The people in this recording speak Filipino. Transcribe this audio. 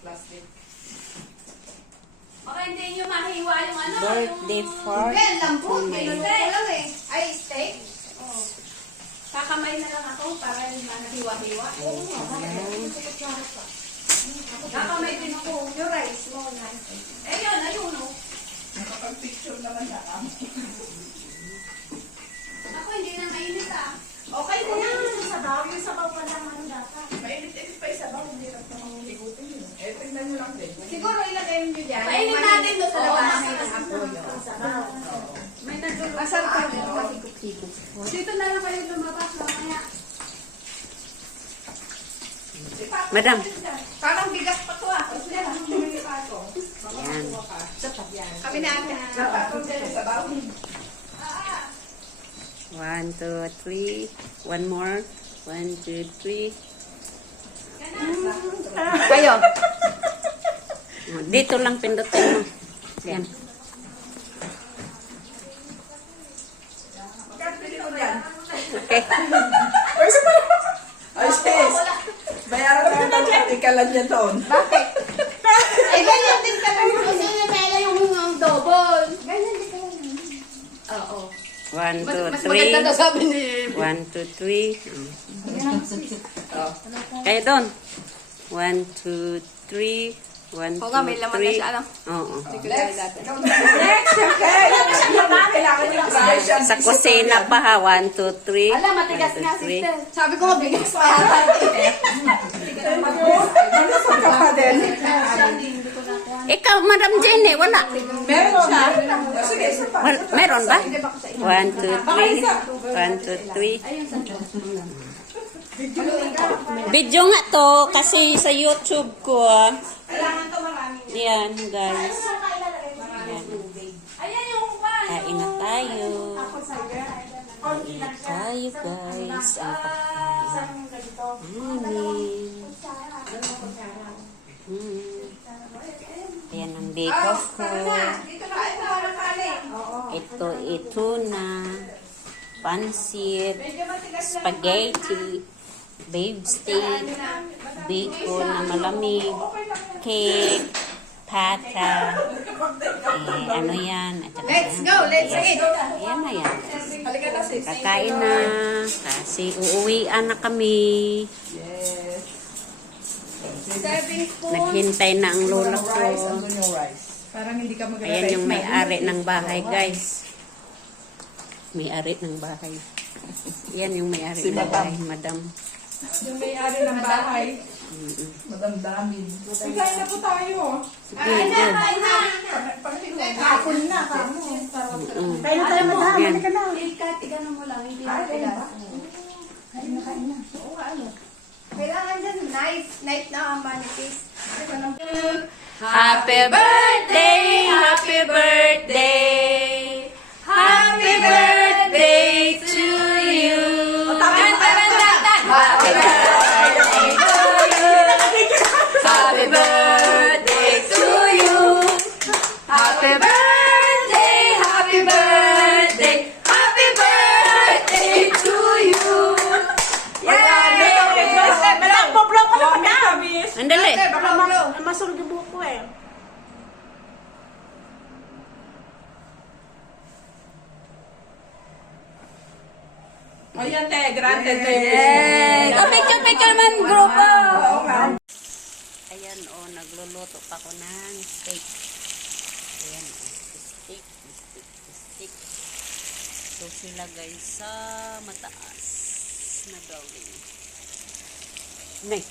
Plastic. Baka hindi nyo mahiwa yung ano. Birthday fart. Well, lambot. May- Kailan ko lang eh. Ay, steak. Oh. Kakamay na lang ako para hindi mahiwa-hiwa. Oo nga. Kakamay din ako. Yung rice mo na. Eh yun, ayun o. Nakapag-picture naman na kami. Ako hindi na mainit ah. Okay mo yan. Yung sabaw pa lang ano dapat. Mainit-init pa yung sabaw. Hindi na namang higutin yun. Eh, tignan nyo lang din. Siguro ilagay mo dyan. Kainin natin doon sa labas. Sabaw. May nagluto. Masarap ka. Dito na lang kayo lumabas mamaya. Madam. Parang bigas pa to ah. Kasi yan, hindi pa to. Yan. Kami na ate. Napatong din sa sabaw. 1, 2, 3. One more. 1, 2, 3. Kayo. Dito lang pindutin mo. Yan. Pagkakabili mo dyan. Okay. Ay, sis. Bayaran na natin. Ikalan niya doon. Bakit? Eh, ganyan din ka lang. Kasi nila yung double. Ganyan din ka lang. Oo. 1, 2, Mas maganda daw 3. sabi ni... 1, 2, 3. Kayo doon. 1, 2, 3. 1, 2, 3. Oo nga, may laman na siya, ano? Oo. Next. Next. Okay. Kailangan yung expression. Sa kusina pa ha. 1, 2, 3. Ala, matigas nga, sister. Sabi ko, mabigas pa. Nasaan ka pa din? Ikaw, Madam Jenny, wala. Meron siya. Sige, isa pa. Meron ba? 1, 2, 3. 1, 2, 3. Video nga to kasi sa YouTube ko. Kailangan to marami. Yan, guys. Yan. Ayan yung pan. Kain na tayo. Kain na tayo, guys. Ang pagkain. Ayan ang biko ko. Dito na. Ito na kanin. Ito na. Pansit. Spaghetti. Babe steak. Biko na malamig. Cake. Pata. Ano yan? At saka Let's yan. go. Let's eat. Yan na yan. Halika na, sis. Kakain na. Kasi uuwian na kami. Yes. Serving spoon. Naghintay na ang lola ko. Rice. Ano yung rice? Parang hindi ka mag-rice. Ayan yung may-ari ng bahay, guys. May-ari ng bahay. Yan yung may-ari Si ng Madam. bahay, madam. Yung may-ari ng bahay. Madamdamin. Kain na po tayo. Sige, go. Hapon na, kamo. Kaya na tayo madami. Yan. Halika na. Kahit igano mo lang, hindi Ay, matigas. Kain na, kain na. Oo nga, ano. Kailangan dyan night na ang manipis. Happy birthday! Happy birthday! Happy birthday to you! Tan, tan, tan, tan. Happy birthday to you! Happy birthday to you! Happy birthday! Happy birthday! Happy birthday to you! Yay! Nagpo-block ka naman na. Andali. Baka masulog yung buhok ko eh. O yan, te. Granted kayo. Yay! Kapicture-picture man, grupo! Oo nga. Ayan, oh, nagluluto pa ko ng steak. Ayan, oh, steak. Ito sila, guys, sa mataas na gawin. Nay.